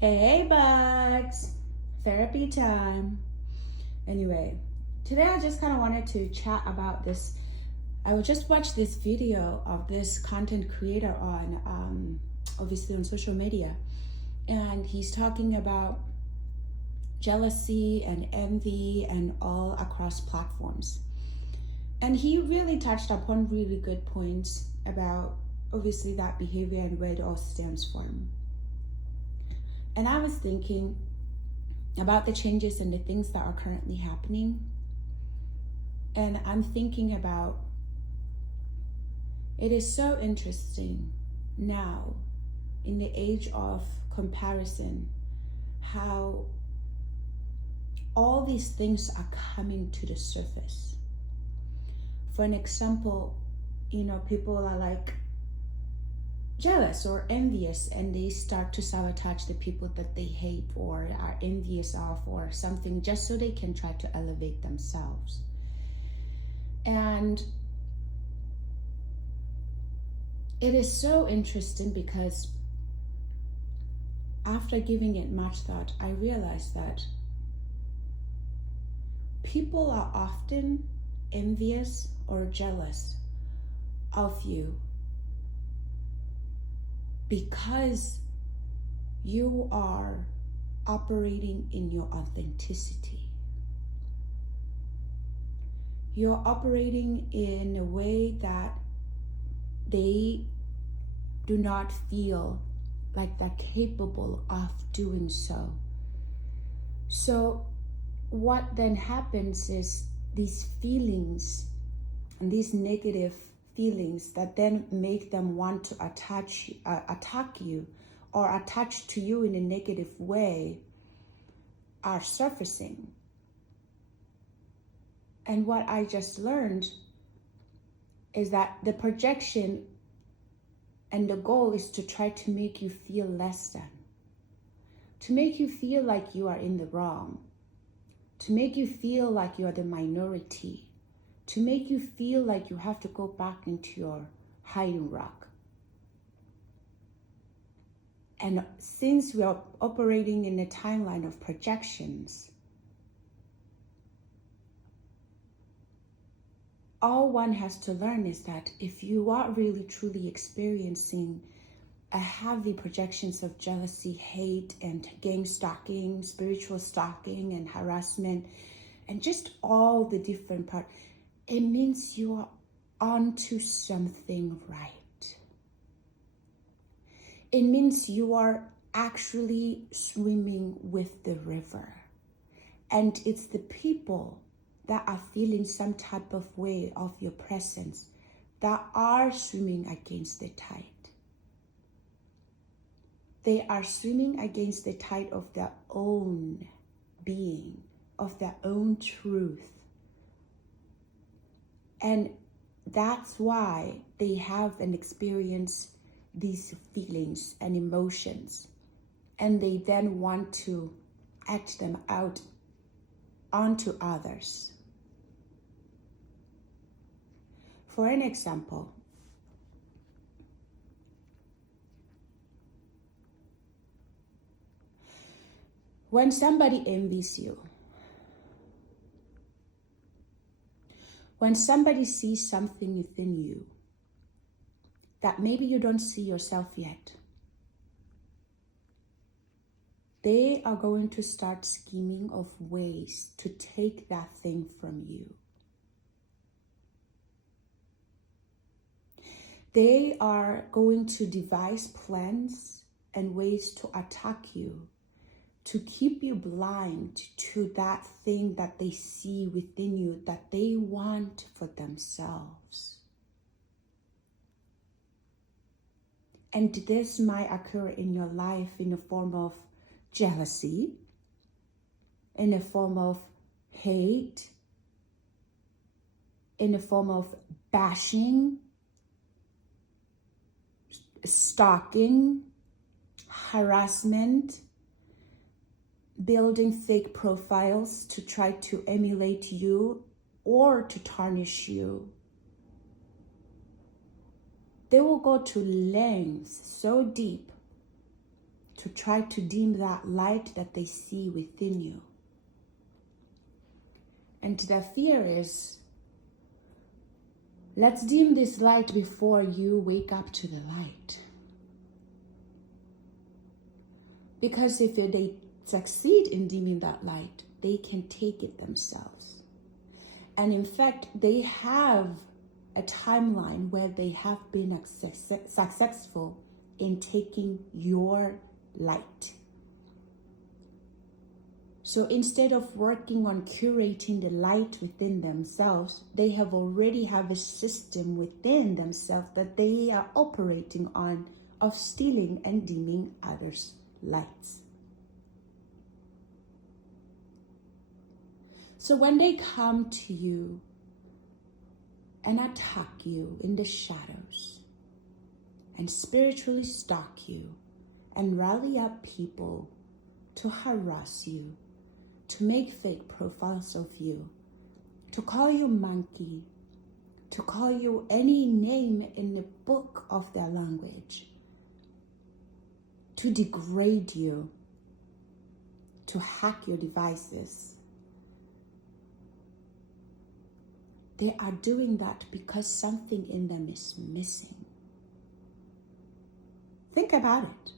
Hey buds, therapy time. Anyway, today I just kind of wanted to chat about this. I would just watch this video of this content creator on, obviously on social media, and he's talking about jealousy and envy and all across platforms. And he really touched upon really good points about obviously that behavior and where it all stems from. And I was thinking about the changes and the things that are currently happening. And I'm thinking about it is so interesting now in the age of comparison how all these things are coming to the surface. For an example, people are like jealous or envious and they start to sabotage the people that they hate or are envious of or something just so they can try to elevate themselves. And it is so interesting because after giving it much thought, I realized that people are often envious or jealous of you because you are operating in your authenticity. You're operating in a way that they do not feel like they're capable of doing so. So what then happens is these feelings and these negative feelings that then make them want to attack you or attach to you in a negative way are surfacing. And what I just learned is that the projection and the goal is to try to make you feel less than, to make you feel like you are in the wrong, to make you feel like you are the minority, to make you feel like you have to go back into your hiding rock. And since we are operating in a timeline of projections, all one has to learn is that if you are really truly experiencing a heavy projections of jealousy, hate, and gang stalking, spiritual stalking, and harassment, and just all the different parts, it means you are onto something right. It means you are actually swimming with the river. And it's the people that are feeling some type of way of your presence that are swimming against the tide. They are swimming against the tide of their own being, of their own truth. And that's why they have and experience these feelings and emotions. And they then want to act them out onto others. For an example, when somebody envies you, when somebody sees something within you that maybe you don't see yourself yet, they are going to start scheming of ways to take that thing from you. They are going to devise plans and ways to attack you, to keep you blind to that thing that they see within you that they want for themselves. And this might occur in your life in the form of jealousy, in the form of hate, in the form of bashing, stalking, harassment, building fake profiles to try to emulate you or to tarnish you. They will go to lengths so deep to try to dim that light that they see within you. And their fear is, let's dim this light before you wake up to the light. Because if they succeed in dimming that light, they can take it themselves. And in fact, they have a timeline where they have been successful in taking your light. So instead of working on curating the light within themselves, they have already have a system within themselves that they are operating on of stealing and dimming others' lights. So when they come to you and attack you in the shadows and spiritually stalk you and rally up people to harass you, to make fake profiles of you, to call you monkey, to call you any name in the book of their language, to degrade you, to hack your devices. They are doing that because something in them is missing. Think about it.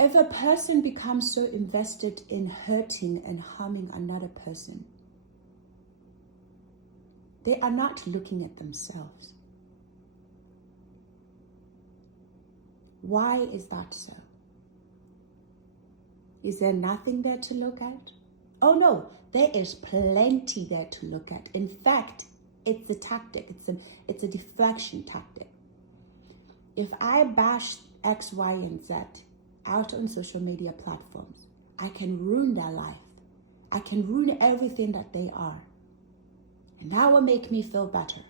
If a person becomes so invested in hurting and harming another person, they are not looking at themselves. Why is that so? Is there nothing there to look at? Oh no, there is plenty there to look at. In fact, it's a tactic. It's a deflection tactic. If I bash X, Y, and Z out on social media platforms, I can ruin their life. I can ruin everything that they are. And that will make me feel better,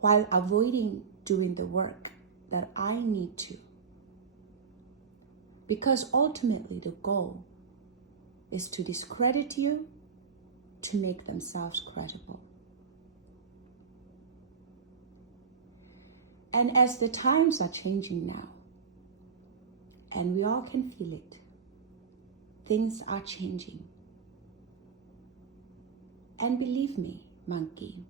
while avoiding doing the work that I need to. Because ultimately the goal is to discredit you, to make themselves credible. And as the times are changing now, and we all can feel it, things are changing. And believe me, monkey,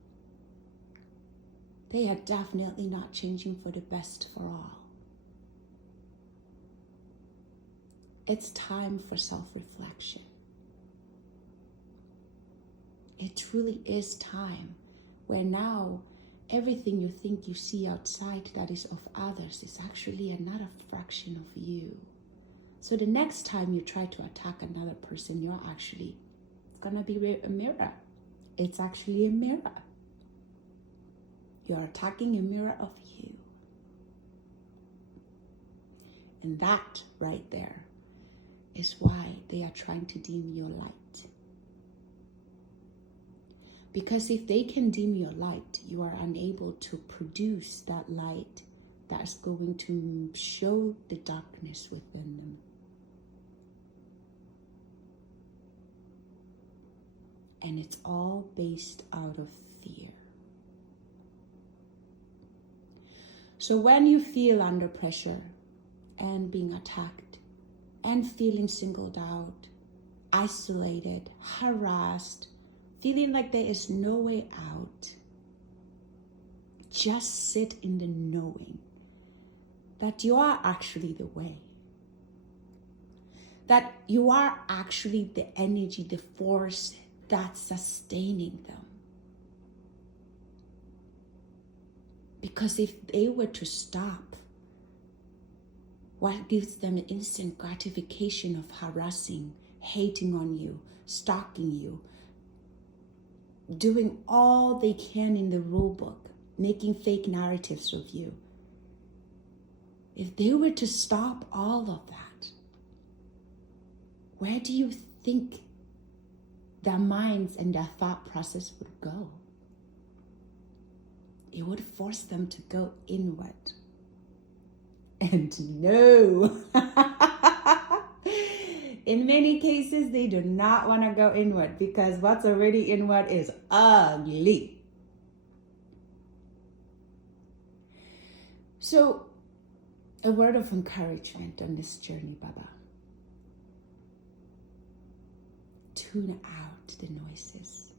they are definitely not changing for the best for all. It's time for self-reflection. It truly is time, where now everything you think you see outside that is of others is actually another fraction of you. So the next time you try to attack another person, it's gonna be a mirror. It's actually a mirror. You're attacking a mirror of you. And that right there is why they are trying to dim your light. Because if they can dim your light, you are unable to produce that light that is going to show the darkness within them. And it's all based out of fear. So when you feel under pressure and being attacked and feeling singled out, isolated, harassed, feeling like there is no way out, just sit in the knowing that you are actually the way. That you are actually the energy, the force that's sustaining them. Because if they were to stop what gives them instant gratification of harassing, hating on you, stalking you, doing all they can in the rule book, making fake narratives of you, if they were to stop all of that, where do you think their minds and their thought process would go? It would force them to go inward. And no, in many cases, they do not want to go inward, because what's already inward is ugly. So a word of encouragement on this journey, Baba. Tune out the noises.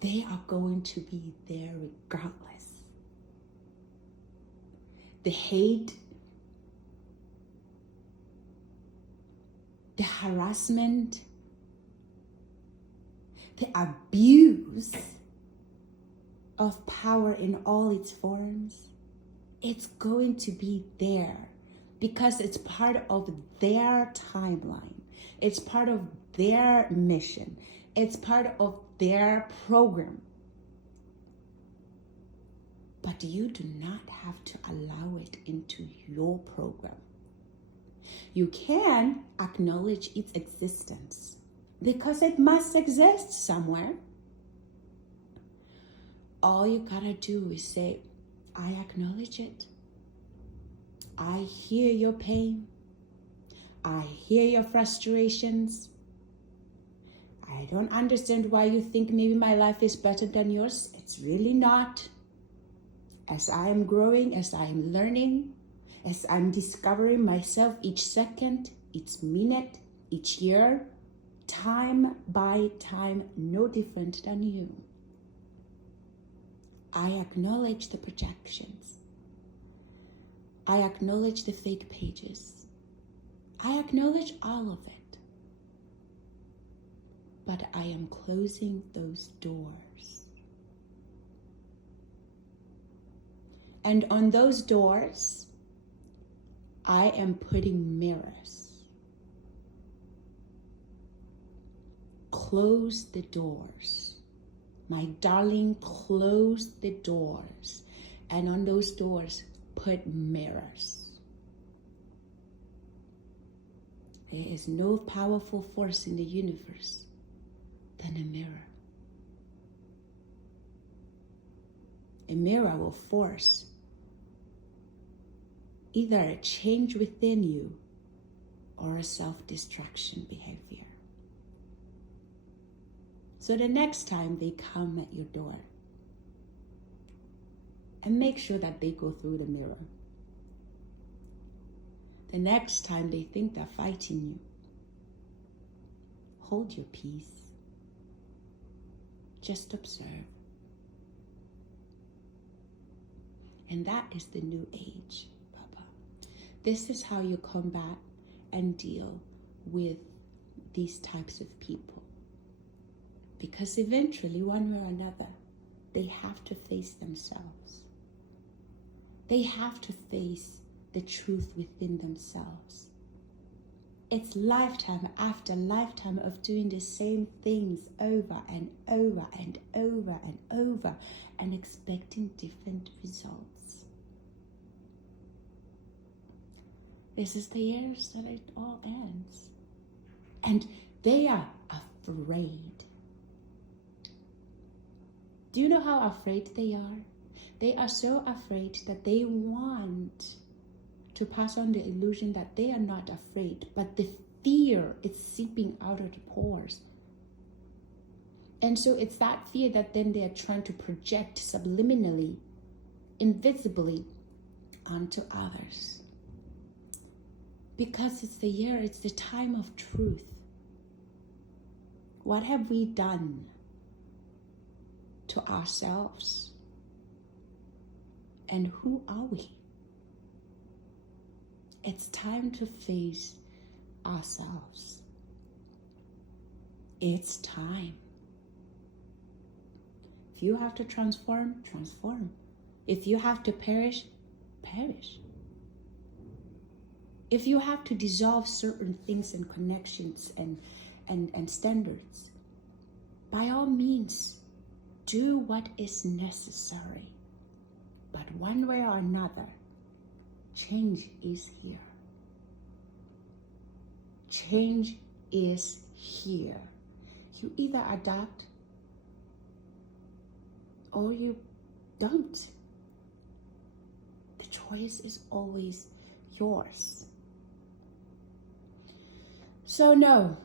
They are going to be there regardless. The hate, the harassment, the abuse of power in all its forms, it's going to be there because it's part of their timeline. It's part of their mission. It's part of their program. But you do not have to allow it into your program. You can acknowledge its existence because it must exist somewhere. All you gotta do is say, I acknowledge it. I hear your pain. I hear your frustrations. I don't understand why you think maybe my life is better than yours. It's really not. As I am growing, as I am learning, as I'm discovering myself each second, each minute, each year, time by time, no different than you. I acknowledge the projections. I acknowledge the fake pages. I acknowledge all of it. But I am closing those doors. And on those doors, I am putting mirrors. Close the doors. My darling, close the doors. And on those doors, put mirrors. There is no powerful force in the universe than a mirror. A mirror will force either a change within you or a self-destruction behavior. So the next time they come at your door, and make sure that they go through the mirror. The next time they think they're fighting you, hold your peace. Just observe. And that is the new age, Baba. This is how you combat and deal with these types of people. Because eventually, one way or another, they have to face themselves. They have to face the truth within themselves. It's lifetime after lifetime of doing the same things over and over and over and over and expecting different results. This is the years that it all ends. And they are afraid. Do you know how afraid they are? They are so afraid that they want to pass on the illusion that they are not afraid, but the fear is seeping out of the pores. And so it's that fear that then they are trying to project subliminally, invisibly onto others. Because it's the year, it's the time of truth. What have we done to ourselves? And who are we? It's time to face ourselves. It's time. If you have to transform, transform. If you have to perish, perish. If you have to dissolve certain things and connections and standards, by all means, do what is necessary. But one way or another, change is here. Change is here. You either adapt or you don't. The choice is always yours. So no,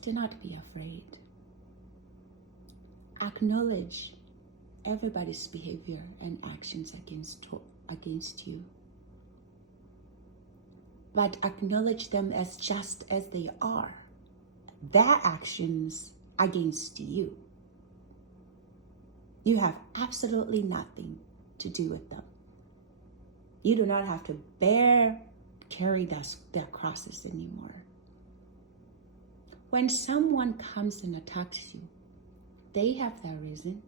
do not be afraid. Acknowledge everybody's behavior and actions against you. But acknowledge them as just as they are. Their actions against you. You have absolutely nothing to do with them. You do not have to carry their crosses anymore. When someone comes and attacks you, they have their reason.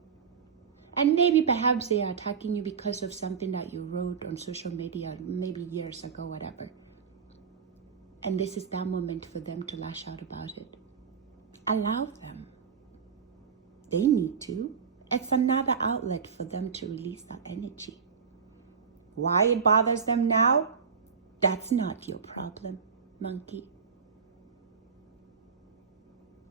And maybe perhaps they are attacking you because of something that you wrote on social media, maybe years ago, whatever. And this is that moment for them to lash out about it. Allow them. They need to. It's another outlet for them to release that energy. Why it bothers them now? That's not your problem, monkey.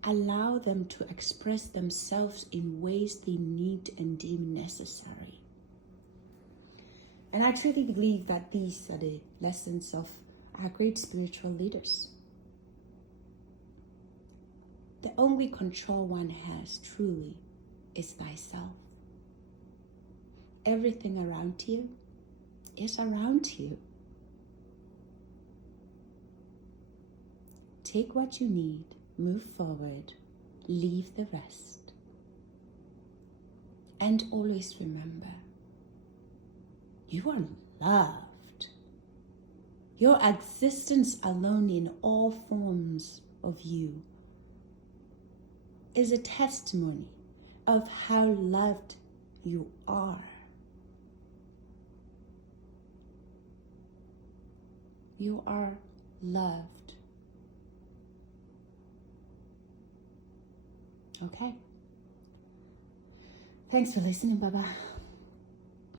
Allow them to express themselves in ways they need and deem necessary. And I truly believe that these are the lessons of our great spiritual leaders. The only control one has truly is thyself. Everything around you is around you. Take what you need, move forward, leave the rest. And always remember, you are loved. Your existence alone in all forms of you is a testimony of how loved you are. You are loved. Okay. Thanks for listening. Bye-bye.